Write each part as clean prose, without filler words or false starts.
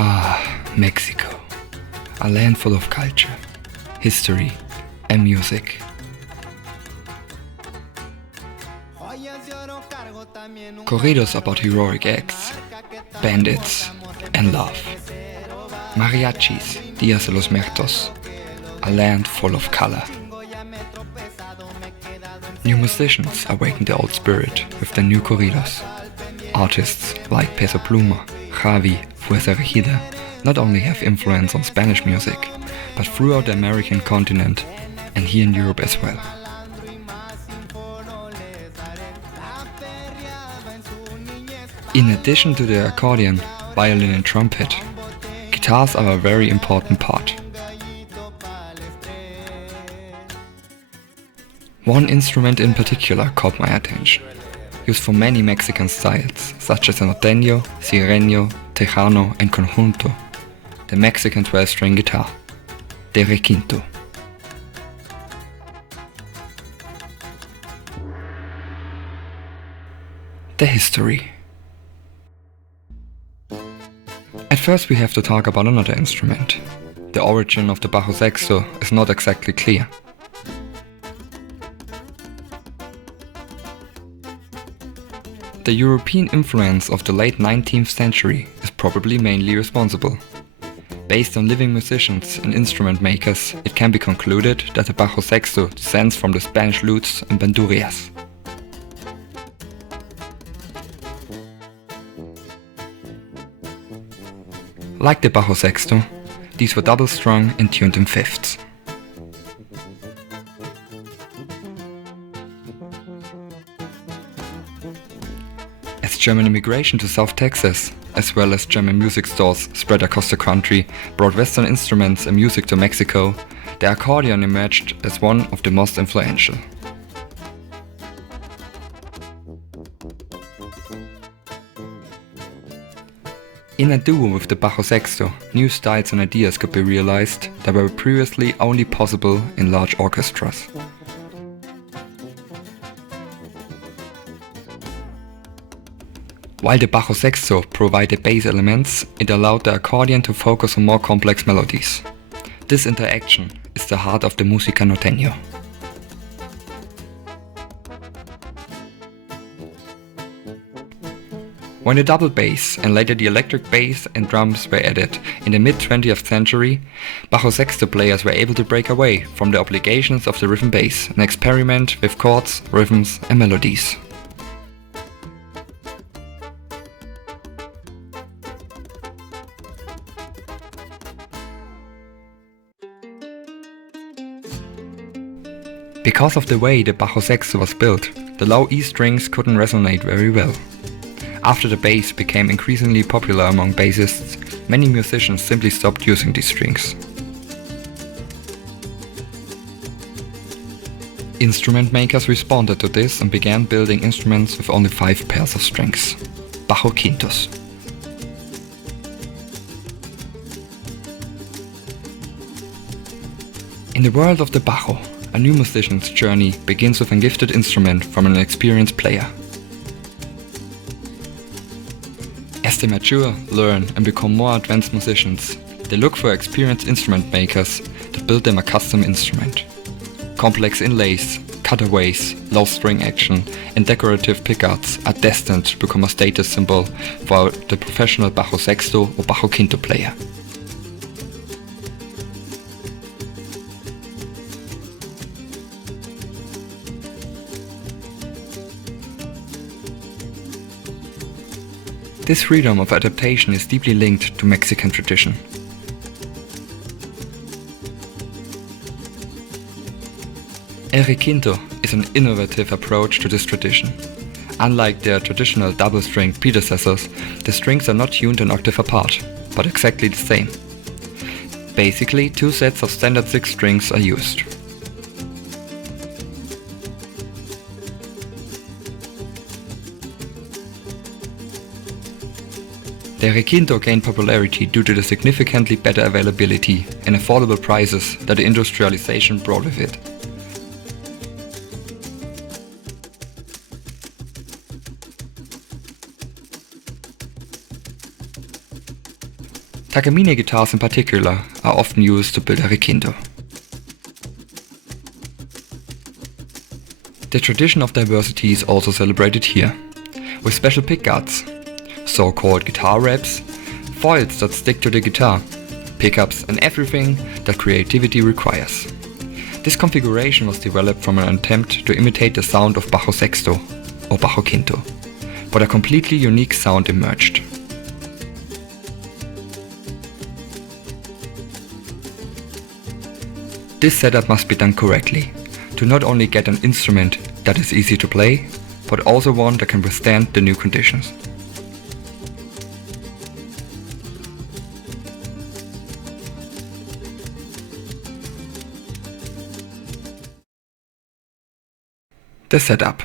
Ah, Mexico. A land full of culture, history and music. Corridos about heroic acts, bandits and love. Mariachis, Días de los Muertos. A land full of color. New musicians awaken the old spirit with their new corridos. Artists like Peso Pluma, Javi, Fuerza Regida not only have influence on Spanish music, but throughout the American continent and here in Europe as well. In addition to the accordion, violin and trumpet, guitars are a very important part. One instrument in particular caught my attention, used for many Mexican styles such as the norteño, sierreño, tejano and conjunto, the Mexican 12-string guitar, the Requinto. The history. At first we have to talk about another instrument. The origin of the bajo sexto is not exactly clear. The European influence of the late 19th century is probably mainly responsible. Based on living musicians and instrument makers, it can be concluded that the bajo sexto descends from the Spanish lutes and bandurrias. Like the bajo sexto, these were double-strung and tuned in fifths. As German immigration to South Texas, as well as German music stores spread across the country, brought Western instruments and music to Mexico, the accordion emerged as one of the most influential. In a duo with the bajo sexto, new styles and ideas could be realized that were previously only possible in large orchestras. While the bajo sexto provided bass elements, it allowed the accordion to focus on more complex melodies. This interaction is the heart of the música norteño. When the double bass and later the electric bass and drums were added in the mid-20th century, bajo sexto players were able to break away from the obligations of the rhythm bass and experiment with chords, rhythms and melodies. Because of the way the bajo sexto was built, the low E strings couldn't resonate very well. After the bass became increasingly popular among bassists, many musicians simply stopped using these strings. Instrument makers responded to this and began building instruments with only 5 pairs of strings, bajo quintos. In the world of the bajo, a new musician's journey begins with a gifted instrument from an experienced player. As they mature, learn and become more advanced musicians, they look for experienced instrument makers that build them a custom instrument. Complex inlays, cutaways, low string action and decorative pickups are destined to become a status symbol for the professional bajo sexto or bajo quinto player. This freedom of adaptation is deeply linked to Mexican tradition. El Requinto is an innovative approach to this tradition. Unlike their traditional double-stringed predecessors, the strings are not tuned an octave apart, but exactly the same. Basically, 2 sets of standard 6 strings are used. The Requinto gained popularity due to the significantly better availability and affordable prices that the industrialization brought with it. Takamine guitars in particular are often used to build a requinto. The tradition of diversity is also celebrated here, with special pickguards, so-called guitar wraps, foils that stick to the guitar, pickups and everything that creativity requires. This configuration was developed from an attempt to imitate the sound of bajo sexto or bajo quinto, but a completely unique sound emerged. This setup must be done correctly, to not only get an instrument that is easy to play, but also one that can withstand the new conditions. The setup.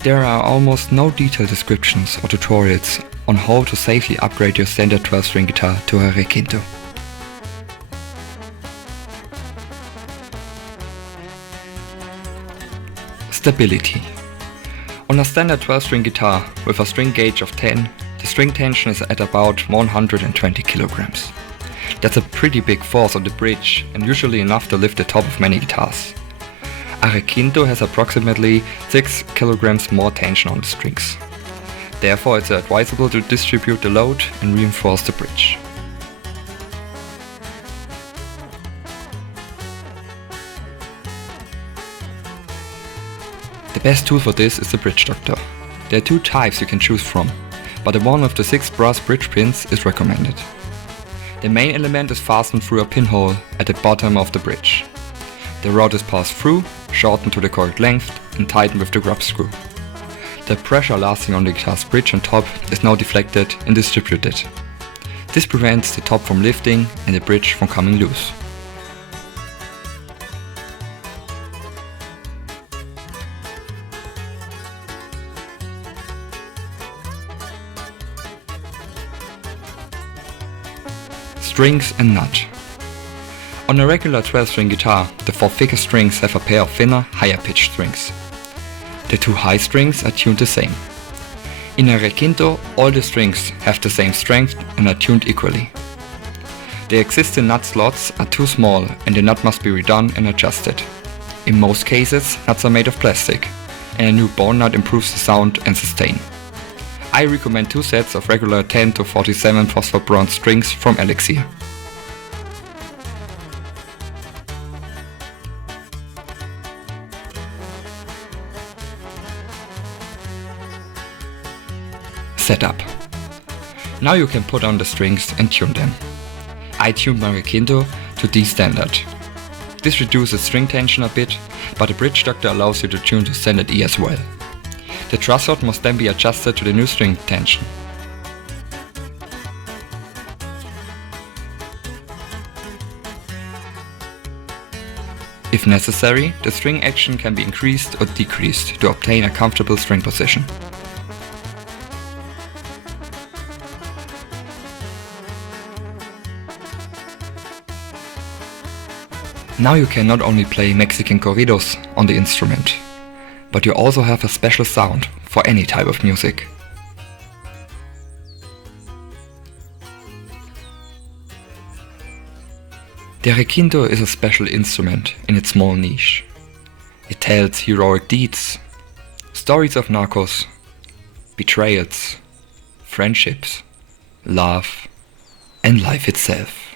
There are almost no detailed descriptions or tutorials on how to safely upgrade your standard 12-string guitar to a requinto. Stability. On a standard 12-string guitar with a string gauge of 10, the string tension is at about 120 kilograms. That's a pretty big force on the bridge and usually enough to lift the top of many guitars. A requinto has approximately 6 kilograms more tension on the strings. Therefore, it's advisable to distribute the load and reinforce the bridge. The best tool for this is the bridge doctor. There are two types you can choose from, but the one with the 6 brass bridge pins is recommended. The main element is fastened through a pinhole at the bottom of the bridge. The rod is passed through, shortened to the correct length and tightened with the grub screw. The pressure lasting on the guitar's bridge and top is now deflected and distributed. This prevents the top from lifting and the bridge from coming loose. Strings and nut. On a regular 12-string guitar, the 4 thickest strings have a pair of thinner, higher-pitched strings. The 2 high strings are tuned the same. In a requinto, all the strings have the same strength and are tuned equally. The existing nut slots are too small and the nut must be redone and adjusted. In most cases, nuts are made of plastic, and a new bone nut improves the sound and sustain. I recommend 2 sets of regular 10 to 47 phosphor bronze strings from Elixir. Setup. Now you can put on the strings and tune them. I tuned my requinto to D standard. This reduces string tension a bit, but the bridge doctor allows you to tune to standard E as well. The truss rod must then be adjusted to the new string tension. If necessary, the string action can be increased or decreased to obtain a comfortable string position. Now you can not only play Mexican corridos on the instrument, but you also have a special sound for any type of music. The requinto is a special instrument in its small niche. It tells heroic deeds, stories of narcos, betrayals, friendships, love, and life itself.